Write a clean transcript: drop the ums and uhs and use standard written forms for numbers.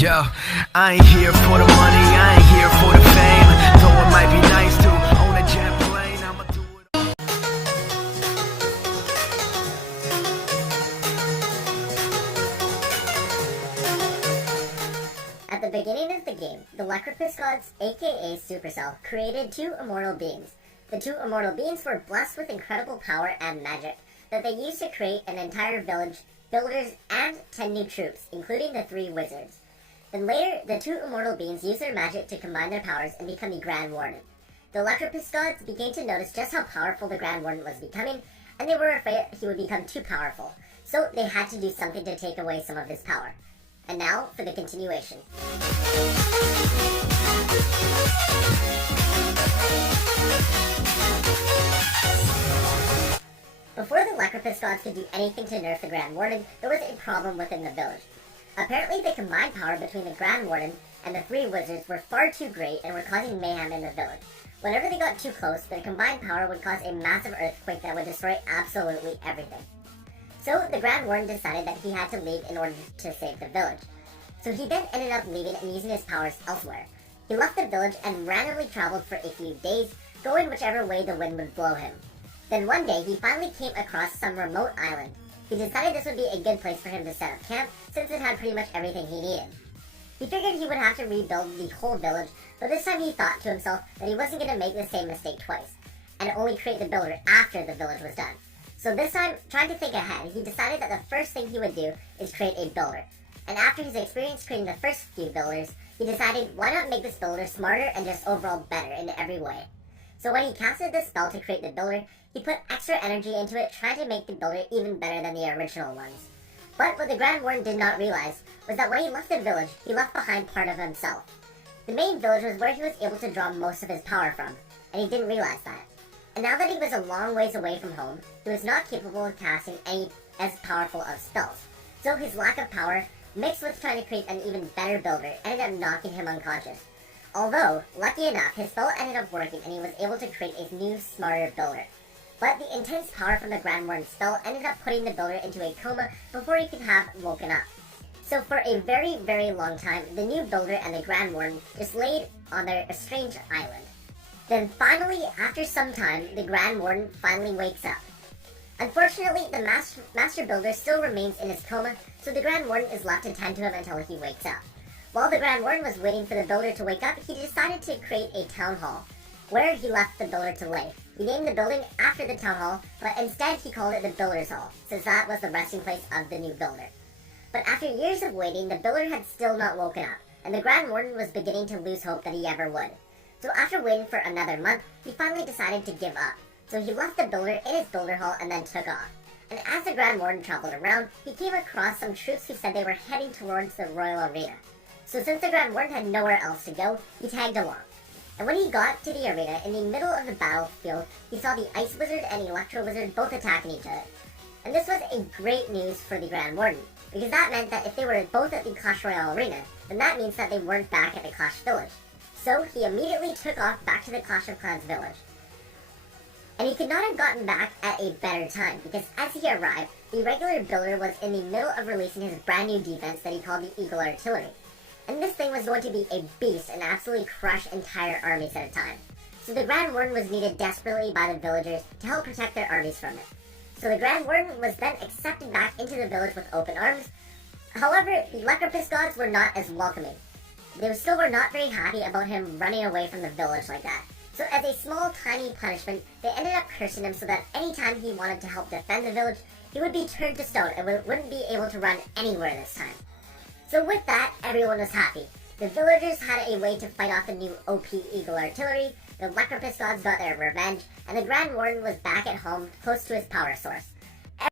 Yo, I ain't here for the money, I ain't here for the fame. Though it might be nice to own a jet plane, I'ma do it. At the beginning of the game, the Lycanthropus gods, aka Supercell, created two immortal beings. The two immortal beings were blessed with incredible power and magic that they used to create an entire village, builders, and 10 new troops, including the 3 wizards. Then later, the two immortal beings used their magic to combine their powers and become the Grand Warden. The Lycanthropus gods began to notice just how powerful the Grand Warden was becoming, and they were afraid he would become too powerful. So they had to do something to take away some of his power. And now for the continuation. Before the Lycanthropus gods could do anything to nerf the Grand Warden, there was a problem within the village. Apparently, the combined power between the Grand Warden and the 3 wizards were far too great and were causing mayhem in the village. Whenever they got too close, their combined power would cause a massive earthquake that would destroy absolutely everything. So the Grand Warden decided that he had to leave in order to save the village. So he then ended up leaving and using his powers elsewhere. He left the village and randomly traveled for a few days, going whichever way the wind would blow him. Then one day, he finally came across some remote island. He decided this would be a good place for him to set up camp, since it had pretty much everything he needed. He figured he would have to rebuild the whole village, but this time he thought to himself that he wasn't going to make the same mistake twice, and only create the builder after the village was done. So this time, trying to think ahead, he decided that the first thing he would do is create a builder. And after his experience creating the first few builders, he decided why not make this builder smarter and just overall better in every way. So when he casted the spell to create the builder, he put extra energy into it, trying to make the builder even better than the original ones. But what the Grand Warden did not realize was that when he left the village, he left behind part of himself. The main village was where he was able to draw most of his power from, and he didn't realize that. And now that he was a long ways away from home, he was not capable of casting any as powerful of spells. So his lack of power, mixed with trying to create an even better builder, ended up knocking him unconscious. Although, lucky enough, his spell ended up working and he was able to create a new, smarter builder. But the intense power from the Grand Warden's spell ended up putting the builder into a coma before he could have woken up. So for a very, very long time, the new builder and the Grand Warden just laid on their estranged island. Then finally, after some time, the Grand Warden finally wakes up. Unfortunately, the Master Builder still remains in his coma, so the Grand Warden is left to tend to him until he wakes up. While the Grand Warden was waiting for the builder to wake up, he decided to create a town hall, where he left the builder to lay. He named the building after the town hall, but instead he called it the Builder's Hall, since that was the resting place of the new builder. But after years of waiting, the builder had still not woken up, and the Grand Warden was beginning to lose hope that he ever would. So after waiting for another month, he finally decided to give up. So he left the builder in his builder hall and then took off. And as the Grand Warden traveled around, he came across some troops who said they were heading towards the Royal Arena. So since the Grand Warden had nowhere else to go, he tagged along. And when he got to the arena, in the middle of the battlefield, he saw the Ice Wizard and Electro Wizard both attacking each other. And this was a great news for the Grand Warden, because that meant that if they were both at the Clash Royale arena, then that means that they weren't back at the Clash Village. So he immediately took off back to the Clash of Clans village. And he could not have gotten back at a better time, because as he arrived, the regular builder was in the middle of releasing his brand new defense that he called the Eagle Artillery. And this thing was going to be a beast and absolutely crush entire armies at a time. So the Grand Warden was needed desperately by the villagers to help protect their armies from it. So the Grand Warden was then accepted back into the village with open arms. However, the Lycanthropus gods were not as welcoming. They still were not very happy about him running away from the village like that. So as a small, tiny punishment, they ended up cursing him so that anytime he wanted to help defend the village, he would be turned to stone and wouldn't be able to run anywhere this time. So with that, everyone was happy. The villagers had a way to fight off the new OP Eagle Artillery, the Lycanthropus gods got their revenge, and the Grand Warden was back at home, close to his power source.